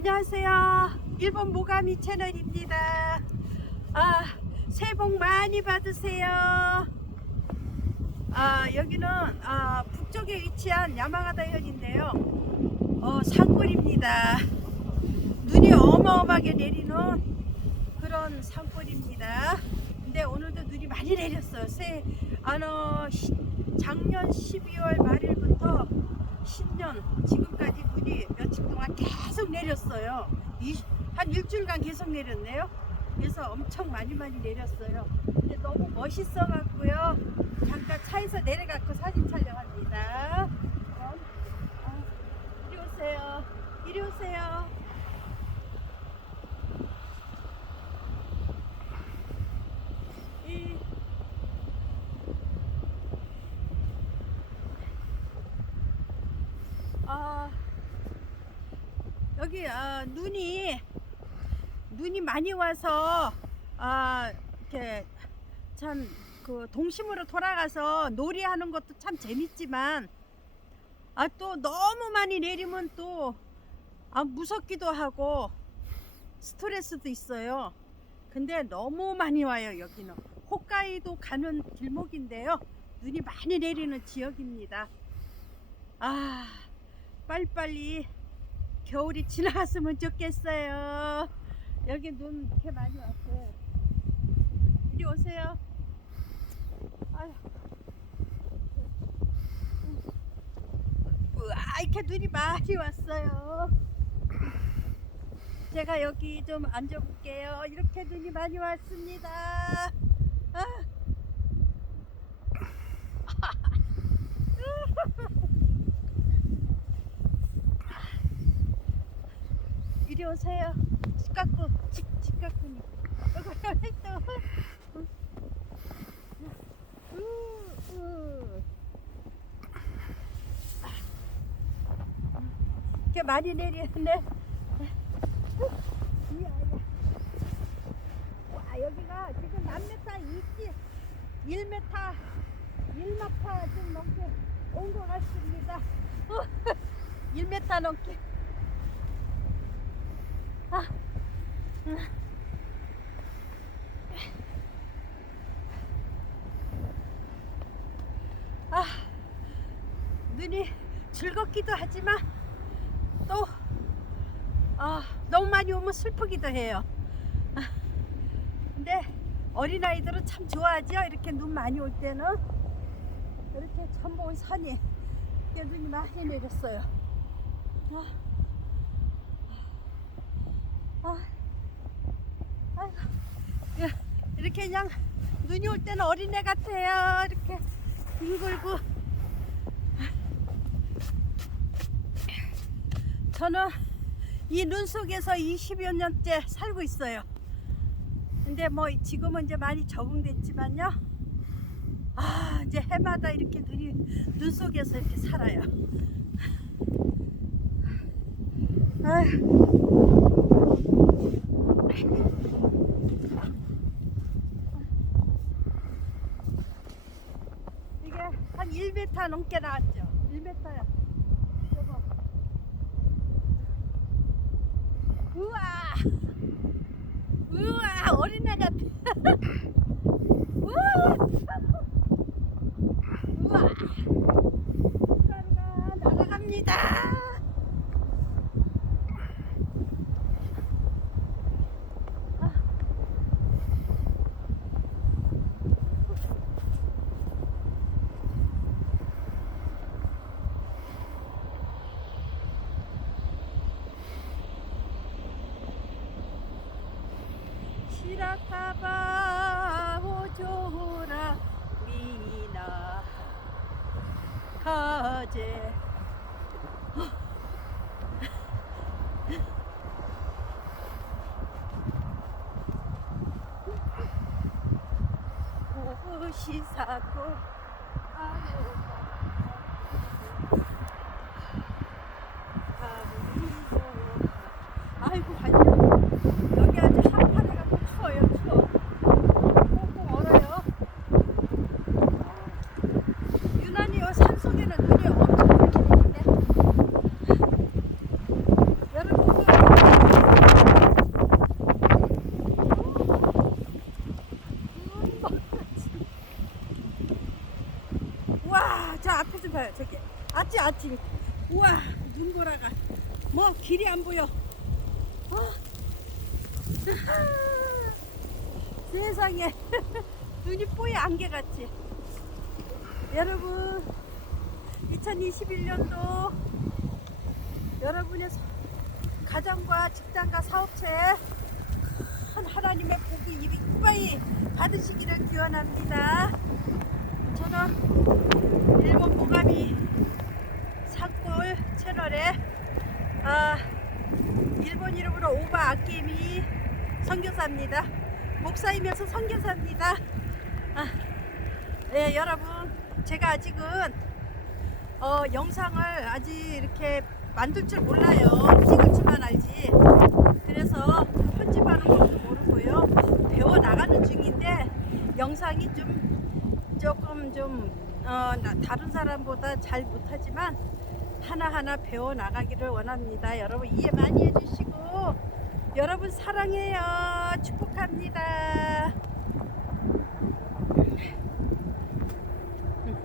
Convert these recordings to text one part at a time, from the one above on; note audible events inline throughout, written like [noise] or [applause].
안녕하세요. 일본 모가미 채널입니다. 아, 새해 복 많이 받으세요. 아, 여기는 아, 북쪽에 위치한 야마가다현인데요. 어, 산골입니다. 눈이 어마어마하게 내리는 그런 산골입니다. 근데 오늘도 눈이 많이 내렸어요. 새, 아, 너, 시- 작년 12월 말일부터 신년 지금까지 눈이 며칠 동안 계속 내렸어요. 이- 한 일주일간 계속 내렸네요. 그래서 엄청 많이 많이 내렸어요. 근데 너무 멋있어 갖고요. 잠깐 차에서 내려갖고 사진 촬영합니다. 그럼, 아, 이리 오세요. 이리 오세요. 이 아, 여기 아, 눈이 눈이 많이 와서 아, 이렇게 참 그 동심으로 돌아가서 놀이하는 것도 참 재밌지만 아 또 너무 많이 내리면 또 아, 무섭기도 하고 스트레스도 있어요. 근데 너무 많이 와요 여기는 홋카이도 가는 길목인데요. 눈이 많이 내리는 지역입니다. 아 빨리빨리 겨울이 지나갔으면 좋겠어요. 여기 눈 이렇게 많이 왔어요. 이리 오세요. 아유. 우와, 이렇게 눈이 많이 왔어요. 제가 여기 좀 앉아볼게요. 이렇게 눈이 많이 왔습니다. 아. 이리 오세요. 집. 여기 또. 우, 우. 이렇게 많이 내리네. 와 여기가 지금 몇 메타 있지? 1m 1m 좀 넘게 온 것 같습니다. [laughs] 1m 넘게. 아, 음. 아, 눈이 즐겁기도 하지만 또 아, 너무 많이 오면 슬프기도 해요. 아, 근데 어린아이들은 참 좋아하죠. 이렇게 눈 많이 올 때는 이렇게 전부 산이 이렇게 눈이 많이 내렸어요. 아, 야, 이렇게 그냥 눈이 올 때는 어린애 같아요. 이렇게 뒹굴고. 저는 이 눈 속에서 20여 년째 살고 있어요. 근데 뭐 지금은 이제 많이 적응됐지만요. 아, 이제 해마다 이렇게 눈이 눈 속에서 이렇게 살아요. 아휴. 이게 한 1m 넘게 나왔죠. 1m야. 여보. 우와. 우와, 어린애 같아. 우와. 우와. 가루가 날아갑니다. 시라카바 호조라 미나 가제. [laughs] 오시사고 아이고 아니요 여기 아주 한파대가 또 추워요 추워 꽁꽁 얼어요 유난히 요 산속에는 눈이 엄청 내리는데 여러분 아침. 우와 눈보라가 뭐 길이 안 보여. 어. 세상에 [laughs] 눈이 뽀얘 안개같이. 여러분 2021년도 여러분의 서- 가정과 직장과 사업체에 큰 하나님의 복이 이바이 받으시기를 기원합니다. 저는 일본 모가미 산골 채널에 아, 일본 이름으로 오바 아케미 선교사입니다. 목사이면서 선교사입니다. 아, 예, 여러분 제가 아직은 어, 영상을 아직 이렇게 만들 줄 몰라요. 찍을 줄만 알지. 그래서 편집하는 것도 모르고요. 배워 나가는 중인데 영상이 좀 조금 좀 어, 나- 다른 사람보다 잘 못하지만 하나하나 배워 나가기를 원합니다. 여러분 이해 많이 해주시고 여러분 사랑해요. 축복합니다.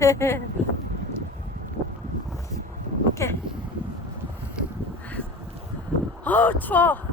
됐으네. 오케이. 아 추워.